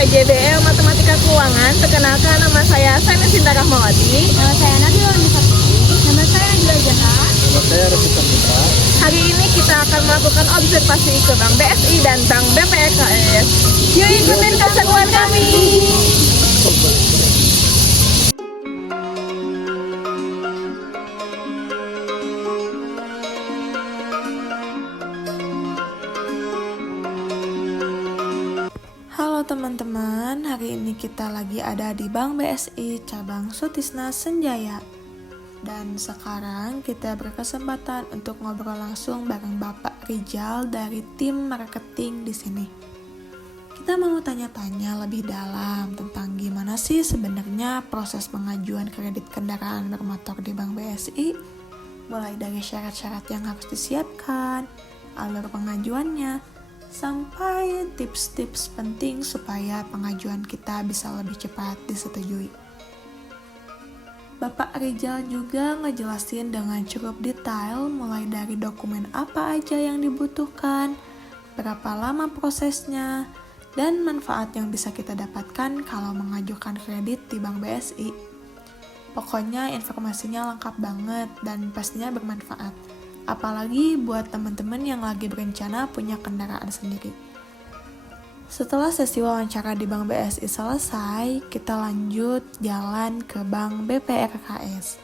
PJBL Matematika Keuangan. Perkenalkan, nama saya Sena Sinta Rahmawati. Nama saya Nabila Nisati. Nama saya Najwa Jaha. Nama saya Rafika Putra. Hari ini kita akan melakukan observasi ke Bank BSI dan Bank BPRKS. Yuk ikutin keseruan kami. Halo teman-teman, hari ini kita lagi ada di Bank BSI cabang Sutisna Senjaya. Dan sekarang kita berkesempatan untuk ngobrol langsung bareng Bapak Rijal dari tim marketing di sini. Kita mau tanya-tanya lebih dalam tentang gimana sih sebenarnya proses pengajuan kredit kendaraan bermotor di Bank BSI, mulai dari syarat-syarat yang harus disiapkan, alur pengajuannya, sampai tips-tips penting supaya pengajuan kita bisa lebih cepat disetujui. Bapak Rijal juga ngejelasin dengan cukup detail mulai dari dokumen apa aja yang dibutuhkan, berapa lama prosesnya, dan manfaat yang bisa kita dapatkan kalau mengajukan kredit di Bank BSI. Pokoknya informasinya lengkap banget dan pastinya bermanfaat. Apalagi buat teman-teman yang lagi berencana punya kendaraan sendiri. Setelah sesi wawancara di Bank BSI selesai, kita lanjut jalan ke Bank BPRKS.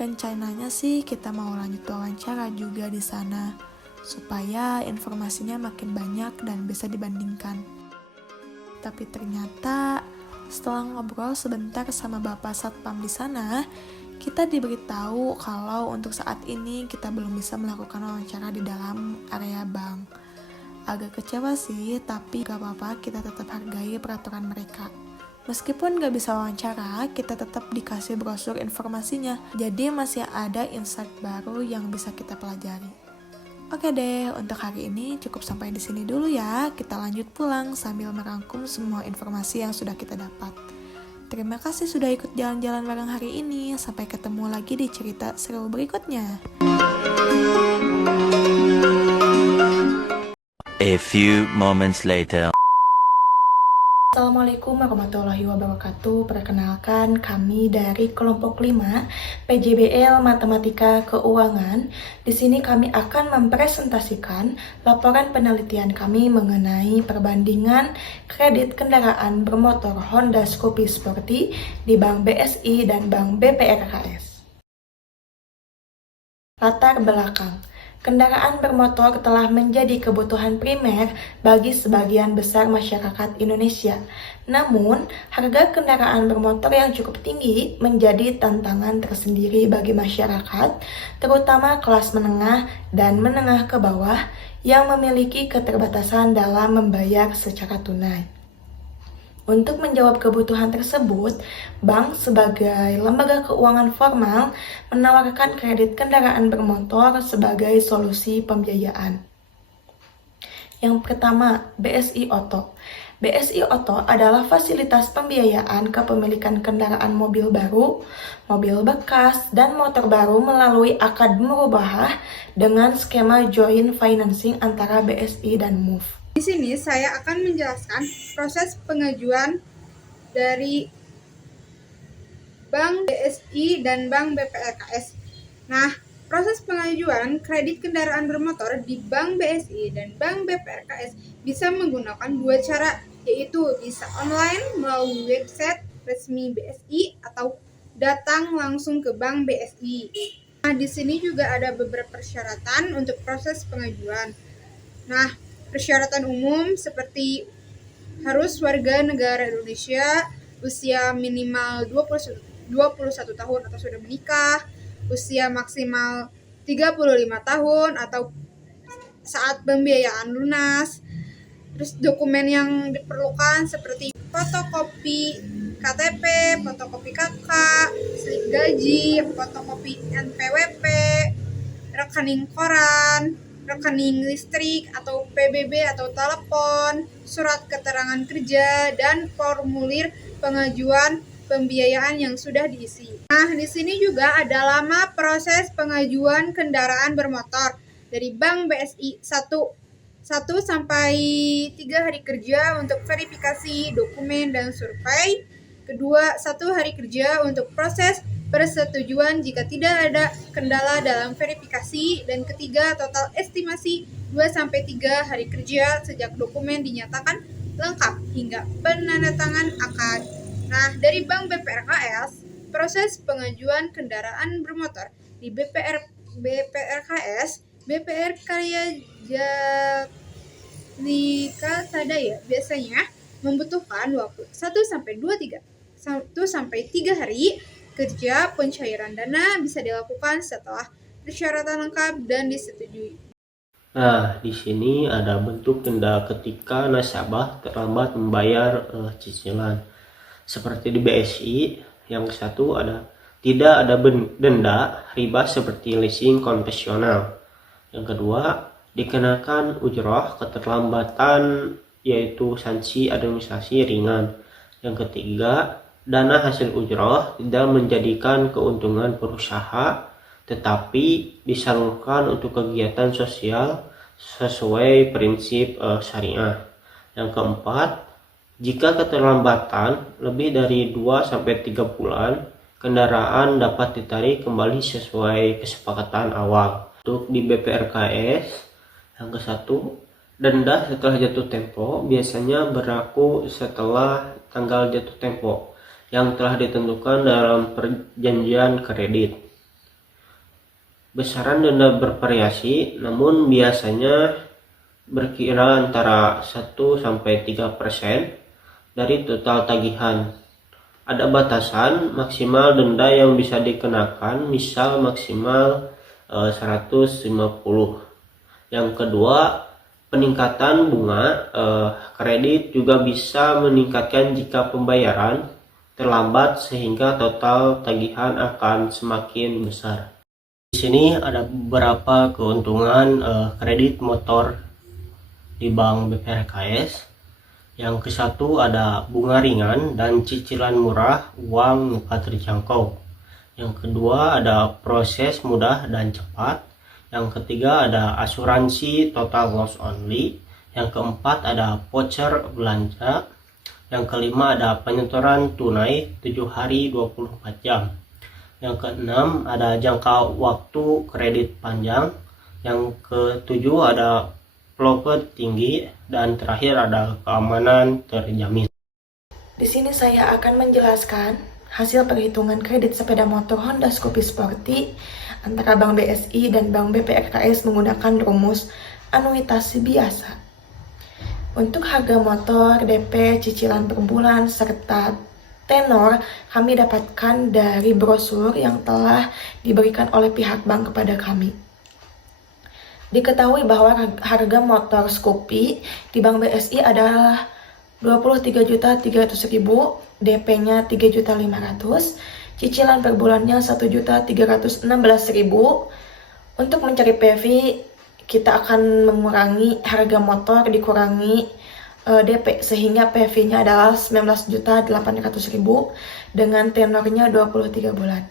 Rencananya sih kita mau lanjut wawancara juga di sana, supaya informasinya makin banyak dan bisa dibandingkan. Tapi ternyata setelah ngobrol sebentar sama Bapak Satpam di sana, kita diberitahu kalau untuk saat ini kita belum bisa melakukan wawancara di dalam area bank. Agak kecewa sih, tapi gak apa-apa, kita tetap hargai peraturan mereka. Meskipun gak bisa wawancara, kita tetap dikasih brosur informasinya, jadi masih ada insight baru yang bisa kita pelajari. Oke deh, untuk hari ini cukup sampai di sini dulu ya. Kita lanjut pulang sambil merangkum semua informasi yang sudah kita dapat. Terima kasih sudah ikut jalan-jalan bareng hari ini. Sampai ketemu lagi di cerita seru berikutnya. A few moments later. Assalamualaikum warahmatullahi wabarakatuh. Perkenalkan, kami dari kelompok 5 PJBL Matematika Keuangan. Di sini kami akan mempresentasikan laporan penelitian kami mengenai perbandingan kredit kendaraan bermotor Honda Scoopy Sporty di Bank BSI dan Bank BPRKS. Latar belakang. Kendaraan bermotor telah menjadi kebutuhan primer bagi sebagian besar masyarakat Indonesia. Namun, harga kendaraan bermotor yang cukup tinggi menjadi tantangan tersendiri bagi masyarakat, terutama kelas menengah dan menengah ke bawah yang memiliki keterbatasan dalam membayar secara tunai. Untuk menjawab kebutuhan tersebut, bank sebagai lembaga keuangan formal menawarkan kredit kendaraan bermotor sebagai solusi pembiayaan. Yang pertama, BSI Auto. BSI Auto adalah fasilitas pembiayaan kepemilikan kendaraan mobil baru, mobil bekas, dan motor baru melalui akad murabahah dengan skema joint financing antara BSI dan MUF. Di sini saya akan menjelaskan proses pengajuan dari Bank BSI dan Bank BPRKS. Nah, proses pengajuan kredit kendaraan bermotor di Bank BSI dan Bank BPRKS bisa menggunakan dua cara, yaitu bisa online melalui website resmi BSI atau datang langsung ke Bank BSI. Nah, di sini juga ada beberapa persyaratan untuk proses pengajuan. Nah, persyaratan umum seperti harus warga negara Indonesia, usia minimal 21 tahun atau sudah menikah, usia maksimal 35 tahun atau saat pembiayaan lunas. Terus dokumen yang diperlukan seperti fotokopi KTP, fotokopi KK, slip gaji, fotokopi NPWP, rekening koran, rekening listrik atau PBB atau telepon, surat keterangan kerja, dan formulir pengajuan pembiayaan yang sudah diisi. Nah, di sini juga ada lama proses pengajuan kendaraan bermotor dari Bank BSI 1 sampai 3 hari kerja untuk verifikasi dokumen dan survei. Kedua, 1 hari kerja untuk proses persetujuan jika tidak ada kendala dalam verifikasi. Dan ketiga, total estimasi 2 sampai 3 hari kerja sejak dokumen dinyatakan lengkap hingga penandatangan akad. Nah, dari Bank BPRKS, proses pengajuan kendaraan bermotor di BPRKS, BPR Karya Jaklika Sadaya biasanya membutuhkan waktu 1 sampai 3 hari kerja. Pencairan dana bisa dilakukan setelah persyaratan lengkap dan disetujui. Nah, di sini ada bentuk denda ketika nasabah terlambat membayar cicilan. Seperti di BSI, yang satu ada tidak ada denda riba seperti leasing konvensional. Yang kedua, dikenakan ujroh keterlambatan yaitu sanksi administrasi ringan. Yang ketiga, dana hasil ujroh tidak menjadikan keuntungan perusahaan tetapi disalurkan untuk kegiatan sosial sesuai prinsip syariah. Yang keempat, jika keterlambatan lebih dari 2-3 bulan, kendaraan dapat ditarik kembali sesuai kesepakatan awal. Untuk di BPRKS, yang ke-1, denda setelah jatuh tempo biasanya berlaku setelah tanggal jatuh tempo yang telah ditentukan dalam perjanjian kredit. Besaran denda bervariasi, namun biasanya berkira antara 1-3% dari total tagihan. Ada batasan maksimal denda yang bisa dikenakan, misal maksimal 150. Yang kedua, peningkatan bunga kredit juga bisa meningkatkan jika pembayaran terlambat sehingga total tagihan akan semakin besar. Di sini ada beberapa keuntungan kredit motor di Bank BPRKS. Yang ke-1 ada bunga ringan dan cicilan murah, uang muka terjangkau. Yang kedua ada proses mudah dan cepat. Yang ketiga ada asuransi total loss only. Yang keempat ada voucher belanja. Yang kelima ada penyetoran tunai 7 hari 24 jam. Yang keenam ada jangka waktu kredit panjang. Yang ketujuh ada float tinggi, dan terakhir ada keamanan terjamin. Di sini saya akan menjelaskan hasil perhitungan kredit sepeda motor Honda Scoopy Sporty antara Bank BSI dan Bank BPRKS menggunakan rumus anuitasi biasa. Untuk harga motor, DP, cicilan per bulan, serta tenor kami dapatkan dari brosur yang telah diberikan oleh pihak bank kepada kami. Diketahui bahwa harga motor Scoopy di Bank BSI adalah 23.300.000, DP-nya 3.500.000, cicilan per bulannya 1.316.000. Untuk mencari PV, kita akan mengurangi harga motor dikurangi DP sehingga PV-nya adalah 19.800.000 dengan tenornya 23 bulan.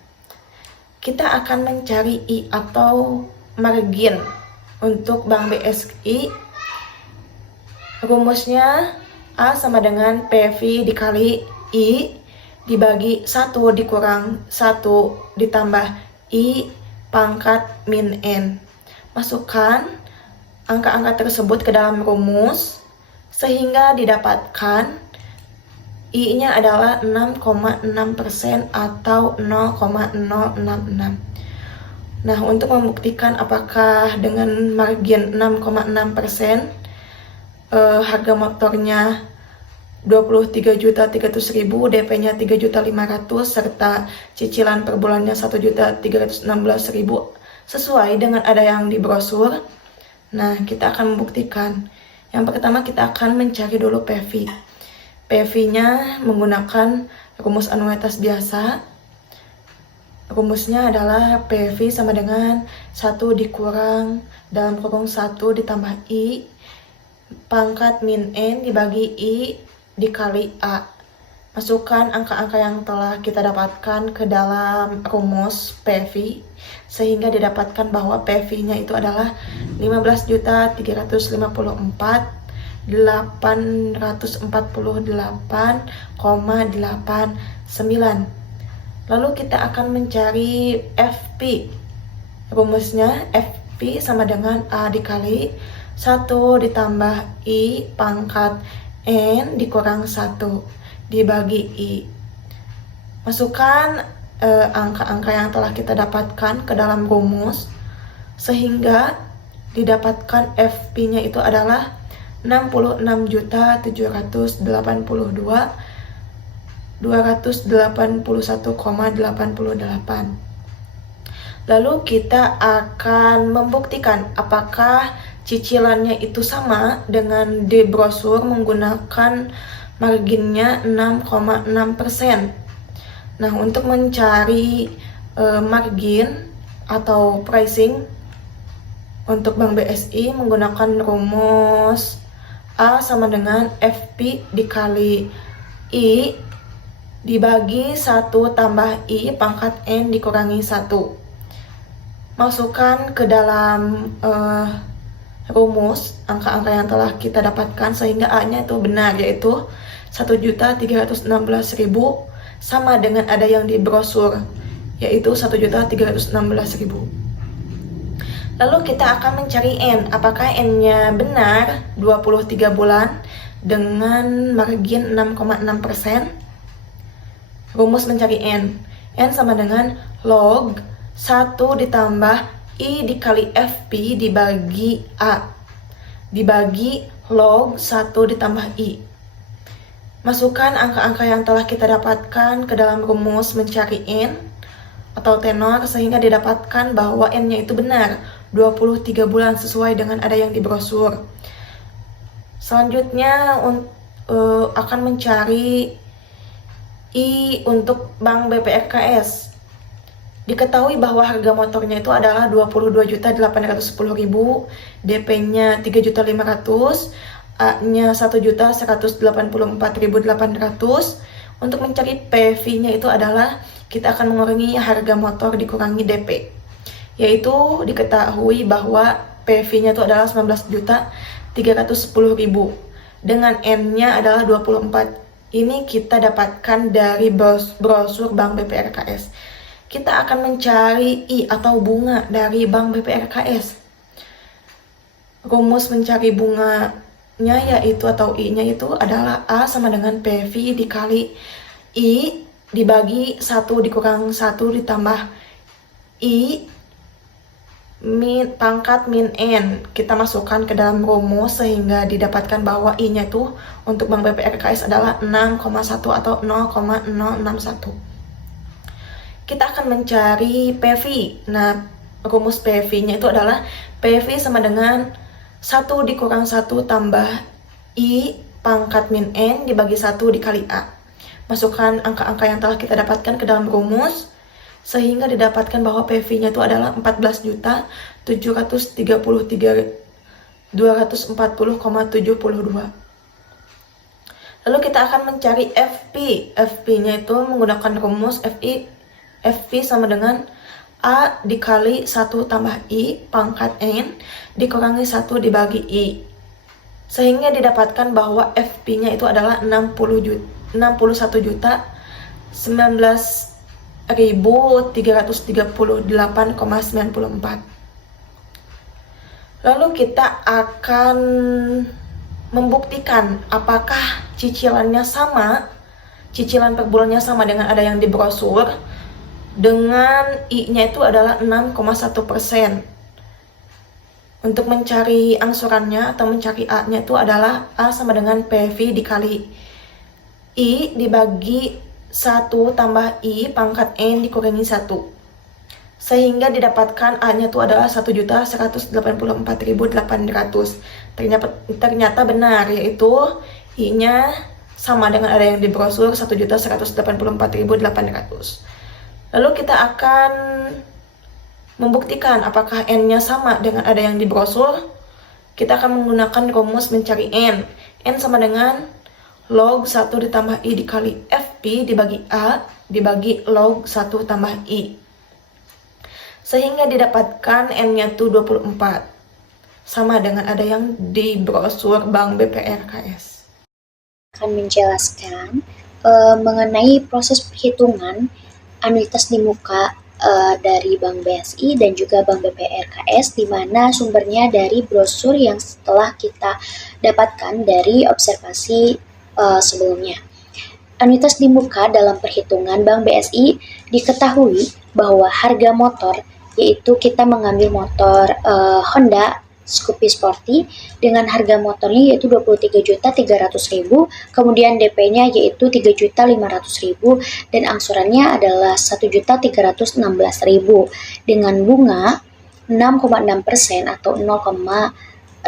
Kita akan mencari I atau margin untuk Bank BSI. Rumusnya A sama dengan PV dikali I dibagi 1 dikurang 1 ditambah I pangkat min N. Masukkan angka-angka tersebut ke dalam rumus sehingga didapatkan I-nya adalah 6,6% atau 0,066. Nah, untuk membuktikan apakah dengan margin 6,6% harga motornya 23.300.000, DP-nya 3.500.000 serta cicilan per bulannya 1.316.000 sesuai dengan ada yang di brosur. Nah, kita akan membuktikan. Yang pertama kita akan mencari dulu PV. PV-nya menggunakan rumus anuitas biasa. Rumusnya adalah PV sama dengan 1 dikurang dalam kurung 1 ditambah I pangkat min N dibagi I dikali A. Masukkan angka-angka yang telah kita dapatkan ke dalam rumus PV sehingga didapatkan bahwa PV-nya itu adalah 15.354.849. Lalu kita akan mencari FP. Rumusnya FP sama dengan A dikali 1 ditambah I pangkat N dikurang 1 dibagi I. Masukkan angka-angka yang telah kita dapatkan ke dalam rumus sehingga didapatkan FP-nya itu adalah 66.782.281,88. Lalu kita akan membuktikan apakah cicilannya itu sama dengan di brosur menggunakan marginnya 6,6%. Nah, untuk mencari margin atau pricing untuk Bank BSI menggunakan rumus A sama dengan FP dikali I dibagi 1 tambah I pangkat N dikurangi 1. Masukkan ke dalam rumus angka-angka yang telah kita dapatkan sehingga A-nya itu benar, yaitu 1.316.000 sama dengan ada yang di brosur, yaitu 1.316.000. Lalu kita akan mencari N. Apakah N-nya benar 23 bulan dengan margin 6,6%? Rumus mencari N. N sama dengan log 1 ditambah I dikali FP dibagi A dibagi log 1 ditambah I. Masukkan angka-angka yang telah kita dapatkan ke dalam rumus mencari N atau tenor sehingga didapatkan bahwa N-nya itu benar 23 bulan sesuai dengan ada yang di brosur. Selanjutnya akan mencari I untuk Bank BPRKS. Diketahui bahwa harga motornya itu adalah 22.810.000, DP-nya 3.500.000, A-nya 1.184.800. Untuk mencari PV-nya itu adalah kita akan mengurangi harga motor dikurangi DP, yaitu diketahui bahwa PV-nya itu adalah 19.310.000 dengan N-nya adalah 24. Ini kita dapatkan dari brosur Bank BPRKS. Kita akan mencari I atau bunga dari Bank BPRKS. Rumus mencari bunganya yaitu atau I-nya itu adalah A sama dengan PV dikali I dibagi 1 dikurang 1 ditambah I pangkat min N. Kita masukkan ke dalam rumus sehingga didapatkan bahwa I-nya itu untuk Bank BPRKS adalah 6,1 atau 0,061. Kita akan mencari PV. Nah, rumus PV-nya itu adalah PV sama dengan 1 dikurang 1 tambah I pangkat min N dibagi 1 dikali A. Masukkan angka-angka yang telah kita dapatkan ke dalam rumus sehingga didapatkan bahwa PV-nya itu adalah 14.733.240,72. Lalu kita akan mencari FP. FP-nya itu menggunakan rumus FP sama dengan A dikali 1 tambah I pangkat N dikurangi 1 dibagi I. Sehingga didapatkan bahwa FP-nya itu adalah 61.338,94. Lalu kita akan membuktikan apakah cicilannya sama, cicilan per bulannya sama dengan ada yang di brosur, dengan I-nya itu adalah 6,1%. Untuk mencari angsurannya atau mencari A-nya itu adalah A sama dengan PV dikali I dibagi 1 tambah I pangkat N dikurangi 1. Sehingga didapatkan A-nya itu adalah 1.184.800. Ternyata benar, yaitu I-nya sama dengan ada yang di brosur 1.184.800. Lalu kita akan membuktikan apakah N-nya sama dengan ada yang di brosur. Kita akan menggunakan rumus mencari N. N sama dengan log 1 ditambah I dikali F Pi dibagi A dibagi log 1 tambah I. Sehingga didapatkan N-nya tuh 24. Sama dengan ada yang di brosur Bank BPRKS. Akan menjelaskan mengenai proses perhitungan anuitas di muka dari Bank BSI dan juga Bank BPRKS, di mana sumbernya dari brosur yang setelah kita dapatkan dari observasi sebelumnya. Anuitas di muka dalam perhitungan Bank BSI diketahui bahwa harga motor, yaitu kita mengambil motor Honda Scoopy Sporty dengan harga motornya yaitu 23.300.000, kemudian DP-nya yaitu 3.500.000 dan angsurannya adalah 1.316.000 dengan bunga 6,6% atau 0,066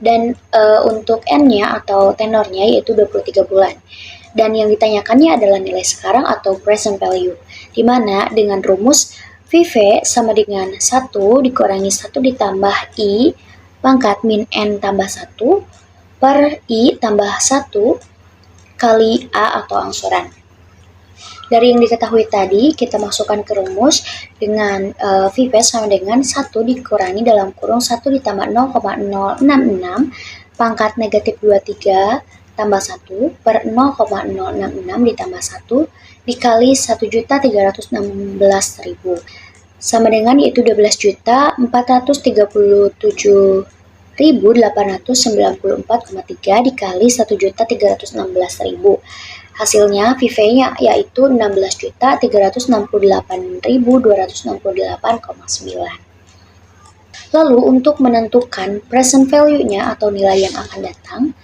dan untuk N-nya atau tenornya yaitu 23 bulan. Dan yang ditanyakannya adalah nilai sekarang atau present value, di mana dengan rumus VV sama dengan 1 dikurangi 1 ditambah I pangkat min N tambah 1 per I tambah 1 kali A atau angsuran. Dari yang diketahui tadi, kita masukkan ke rumus dengan VV sama dengan 1 dikurangi dalam kurung 1 ditambah 0,066 pangkat negatif 23 tambah 1 per 0,066 ditambah 1 dikali 1.316.000 sama dengan yaitu 12.437.894,3 dikali 1.316.000. Hasilnya VV-nya yaitu 16.368.268,9. Lalu untuk menentukan present value-nya atau nilai yang akan datang,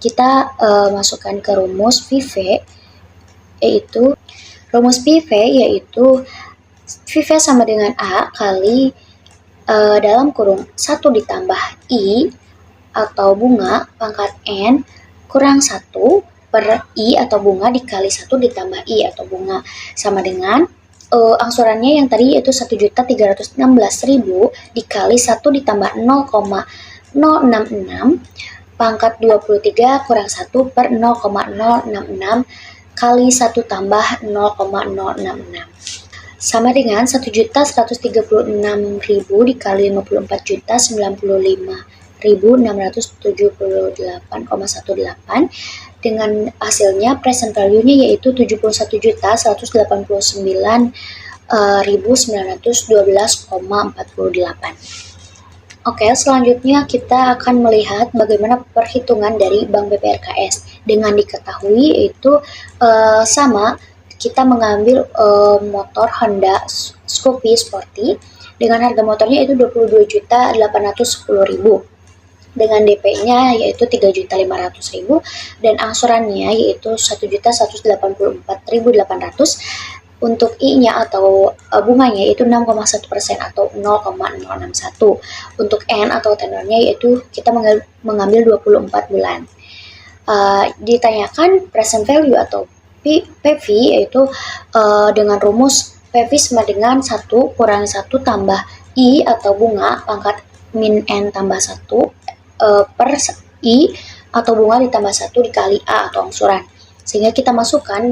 kita masukkan ke rumus VV, yaitu rumus PV yaitu VV sama dengan A kali dalam kurung 1 ditambah I atau bunga pangkat N kurang 1 per I atau bunga dikali 1 ditambah I atau bunga sama dengan angsurannya yang tadi yaitu 1.316.000 dikali 1 ditambah 0,066 pangkat 23 kurang 1 per 0,066 kali 1 tambah 0,066 sama dengan 1.136.000 dikali 54.055.678,18 dengan hasilnya present value-nya yaitu 71.912,48. Oke, selanjutnya kita akan melihat bagaimana perhitungan dari Bank BPRKS. Dengan diketahui yaitu sama kita mengambil motor Honda Scoopy Sporty dengan harga motornya itu 22.810.000 dengan DP-nya yaitu 3.500.000 dan angsurannya yaitu 1.184.800. Untuk I-nya atau bunganya yaitu 6,1% atau 0,061. Untuk N atau tenornya yaitu kita mengambil 24 bulan. Ditanyakan present value atau PV yaitu dengan rumus PV sama dengan 1 kurangi 1 tambah I atau bunga pangkat min N tambah 1 per I atau bunga ditambah 1 dikali A atau angsuran. Sehingga kita masukkan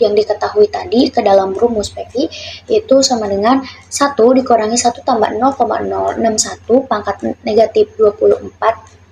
yang diketahui tadi ke dalam rumus PV yaitu sama dengan 1 dikurangi 1 tambah 0,061 pangkat negatif 24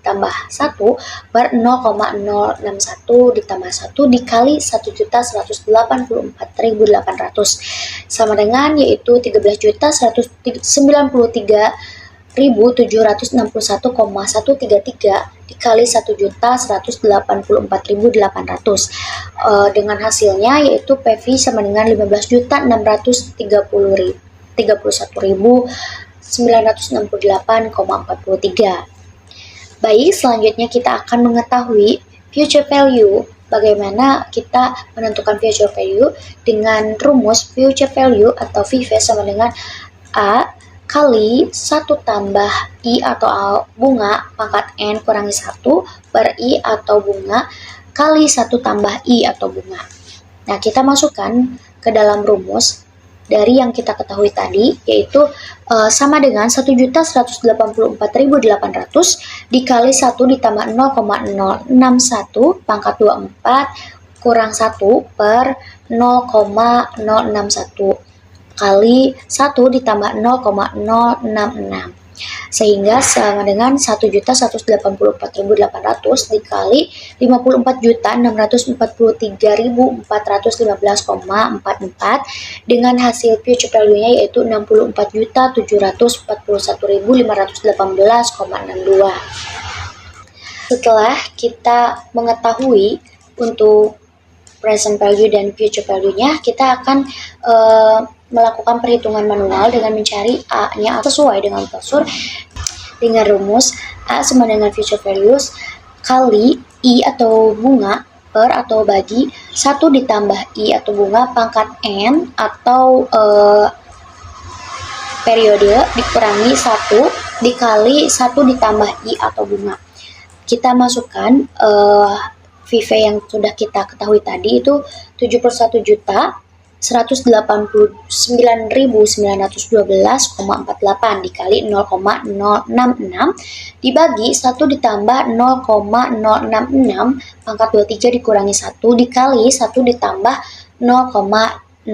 tambah 1 per 0,061 ditambah 1 dikali 1.184.800 sama dengan yaitu 13.193.761,133 dikali 1.184.800 dengan hasilnya yaitu PV sama dengan 15.631.968,43. Baik, selanjutnya kita akan mengetahui future value. Bagaimana kita menentukan future value dengan rumus future value atau VV sama dengan A kali 1 tambah I atau bunga pangkat N kurangi 1 per I atau bunga kali 1 tambah I atau bunga. Nah, kita masukkan ke dalam rumus dari yang kita ketahui tadi yaitu sama dengan 1.184.800 dikali 1 ditambah 0,061 pangkat 24 kurang 1 per 0,061 kali 1 ditambah 0,066, sehingga sama dengan 1.184.800 dikali 54.643.415,44 dengan hasil future value-nya yaitu 64.741.518,62. Setelah kita mengetahui untuk present value dan future value-nya, kita akan melakukan perhitungan manual dengan mencari A-nya sesuai dengan brosur dengan rumus A sama dengan future values kali I atau bunga per atau bagi 1 ditambah I atau bunga pangkat N atau periode dikurangi 1 dikali 1 ditambah I atau bunga. Kita masukkan VV yang sudah kita ketahui tadi itu 71.189.912,48 dikali 0,066 dibagi 1 ditambah 0,066 pangkat 23 dikurangi 1 dikali 1 ditambah 0,066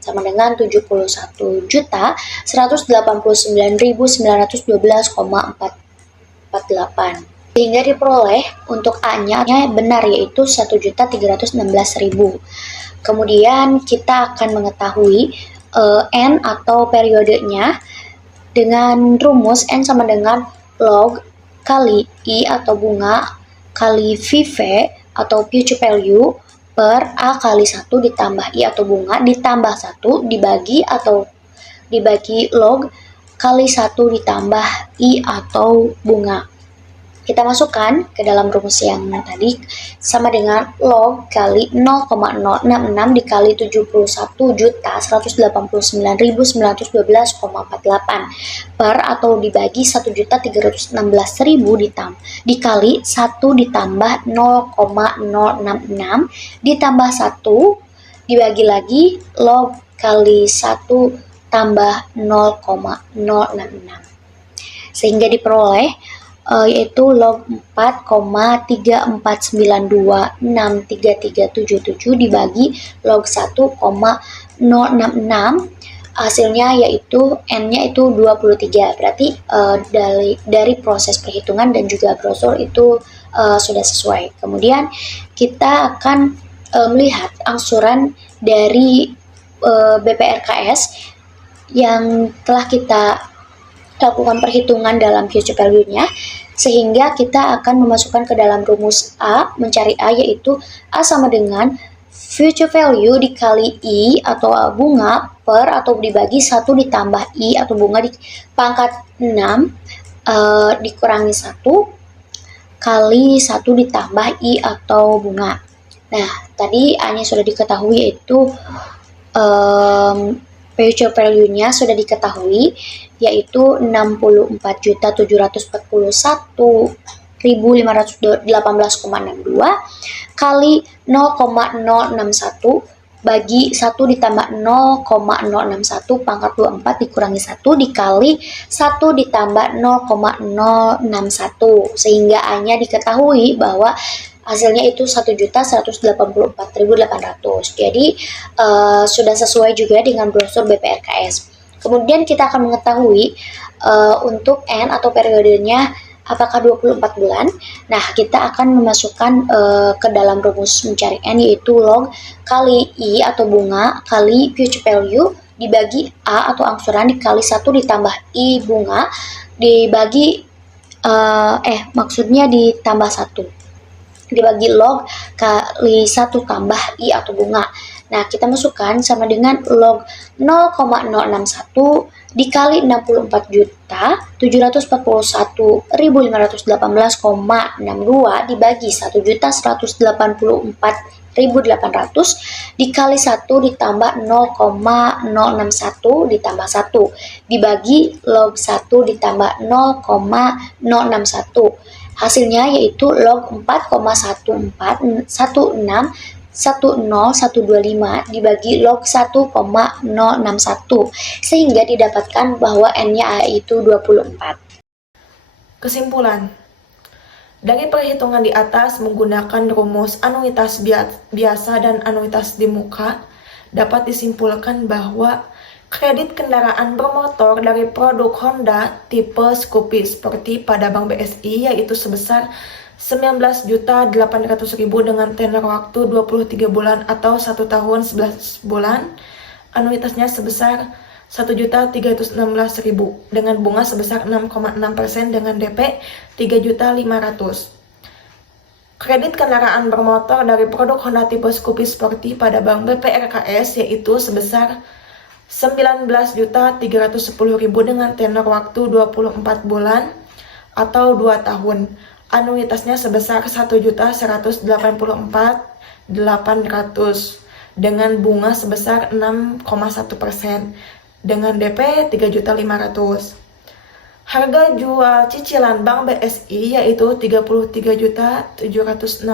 sama dengan 71.189.912,48. Sehingga diperoleh untuk A-nya benar yaitu 1.316.000. Kemudian kita akan mengetahui N atau periodenya dengan rumus N sama dengan log kali I atau bunga kali VV atau future value per A kali 1 ditambah I atau bunga ditambah 1 dibagi log kali 1 ditambah I atau bunga. Kita masukkan ke dalam rumus yang tadi sama dengan log kali 0,066 dikali 71.189.912,48 per atau dibagi 1.316.000 dikali 1 ditambah 0,066 ditambah 1 dibagi lagi log kali 1 tambah 0,066 sehingga diperoleh yaitu log 4,34926377 dibagi log 1,066 hasilnya yaitu N-nya itu 23. Berarti dari proses perhitungan dan juga brosur itu sudah sesuai. Kemudian kita akan melihat angsuran dari BPRKS yang telah kita lakukan perhitungan dalam future value-nya, sehingga kita akan memasukkan ke dalam rumus A, mencari A yaitu A sama dengan future value dikali I atau bunga per atau dibagi 1 ditambah I atau bunga di pangkat 6 dikurangi 1 kali 1 ditambah I atau bunga. Nah, tadi A-nya sudah diketahui yaitu future value-nya sudah diketahui yaitu 64.741.518,62 kali 0,061 bagi 1 ditambah 0,061 pangkat 24 dikurangi 1 dikali 1 ditambah 0,061 sehingga A-nya diketahui bahwa hasilnya itu 1.184.800. Jadi sudah sesuai juga dengan brosur BPRKS. Kemudian kita akan mengetahui untuk N atau periodenya apakah 24 bulan. Nah, kita akan memasukkan ke dalam rumus mencari N yaitu log kali I atau bunga kali future value dibagi A atau angsuran dikali 1 ditambah I bunga dibagi maksudnya ditambah 1 dibagi log kali 1 tambah I atau bunga. Nah, kita masukkan sama dengan log 0,061 dikali 64.741.518,62 dibagi 1.184.800 dikali 1 ditambah 0,061 ditambah 1 dibagi log 1 ditambah 0,061. Hasilnya yaitu log 4,141610125 dibagi log 1,061 sehingga didapatkan bahwa N-nya itu 24. Kesimpulan, Dari perhitungan di atas menggunakan rumus anuitas biasa dan anuitas di muka, dapat disimpulkan bahwa kredit kendaraan bermotor dari produk Honda tipe Scoopy seperti pada Bank BSI yaitu sebesar 19.800.000 dengan tenor waktu 23 bulan atau 1 tahun 11 bulan. Anuitasnya sebesar 1.316.000 dengan bunga sebesar 6,6% dengan DP 3.500.000. Kredit kendaraan bermotor dari produk Honda tipe Scoopy Sporty pada Bank BPRKS yaitu sebesar 19.310.000 dengan tenor waktu 24 bulan atau 2 tahun. Anuitasnya sebesar 1.184.800 dengan bunga sebesar 6,1% dengan DP 3.500.000. Harga jual cicilan Bank BSI yaitu 33.768.000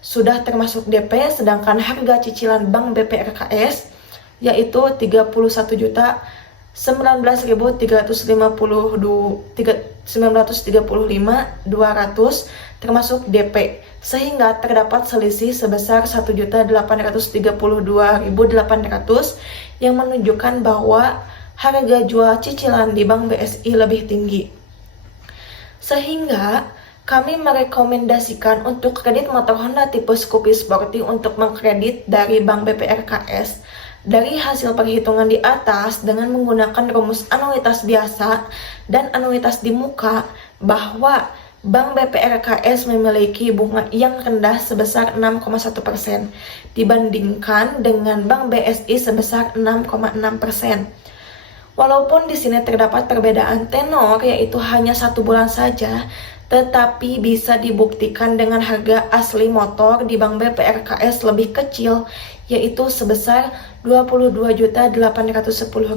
sudah termasuk DP, sedangkan harga cicilan Bank BPRKS yaitu 31.935.200 termasuk DP, sehingga terdapat selisih sebesar 1.832.800 yang menunjukkan bahwa harga jual cicilan di Bank BSI lebih tinggi. Sehingga kami merekomendasikan untuk kredit motor Honda tipe Scoopy Sporty untuk mengkredit dari Bank BPRKS. Dari hasil perhitungan di atas dengan menggunakan rumus anuitas biasa dan anuitas di muka, bahwa Bank BPRKS memiliki bunga yang rendah sebesar 6,1% dibandingkan dengan Bank BSI sebesar 6,6%. Walaupun di sini terdapat perbedaan tenor yaitu hanya 1 bulan saja, tetapi bisa dibuktikan dengan harga asli motor di Bank BPRKS lebih kecil yaitu sebesar 22.810.000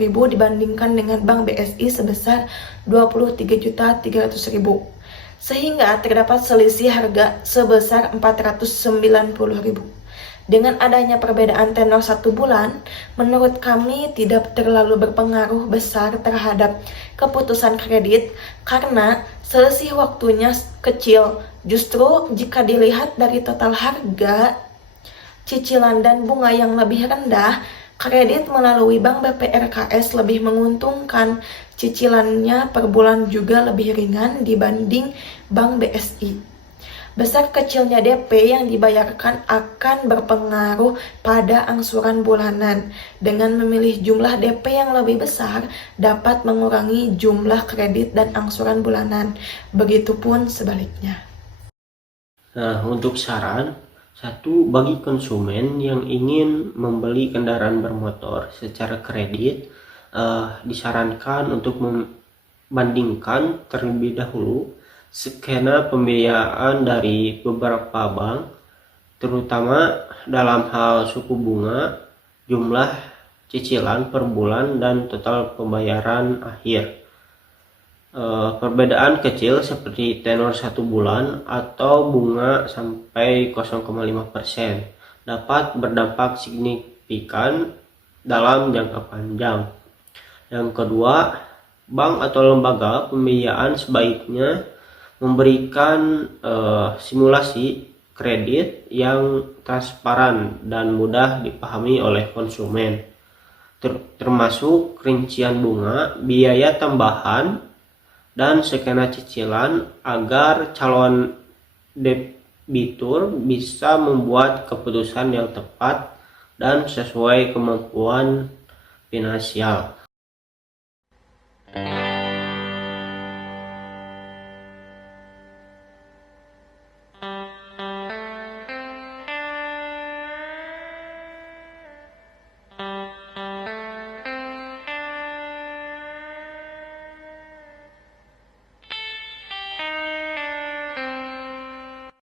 dibandingkan dengan Bank BSI sebesar 23.300.000. Sehingga terdapat selisih harga sebesar 490.000. Dengan adanya perbedaan tenor 1 bulan, menurut kami tidak terlalu berpengaruh besar terhadap keputusan kredit karena selisih waktunya kecil. Justru jika dilihat dari total harga, cicilan dan bunga yang lebih rendah, kredit melalui Bank BPRKS lebih menguntungkan. Cicilannya per bulan juga lebih ringan dibanding Bank BSI. Besar kecilnya DP yang dibayarkan akan berpengaruh pada angsuran bulanan. Dengan memilih jumlah DP yang lebih besar dapat mengurangi jumlah kredit dan angsuran bulanan. Begitupun sebaliknya. Nah, untuk saran, bagi konsumen yang ingin membeli kendaraan bermotor secara kredit, disarankan untuk membandingkan terlebih dahulu skema pembiayaan dari beberapa bank, terutama dalam hal suku bunga, jumlah cicilan per bulan, dan total pembayaran akhir. Perbedaan kecil seperti tenor 1 bulan atau bunga sampai 0,5% dapat berdampak signifikan dalam jangka panjang. Yang kedua, bank atau lembaga pembiayaan sebaiknya memberikan simulasi kredit yang transparan dan mudah dipahami oleh konsumen, termasuk rincian bunga, biaya tambahan, dan skema cicilan agar calon debitur bisa membuat keputusan yang tepat dan sesuai kemampuan finansial.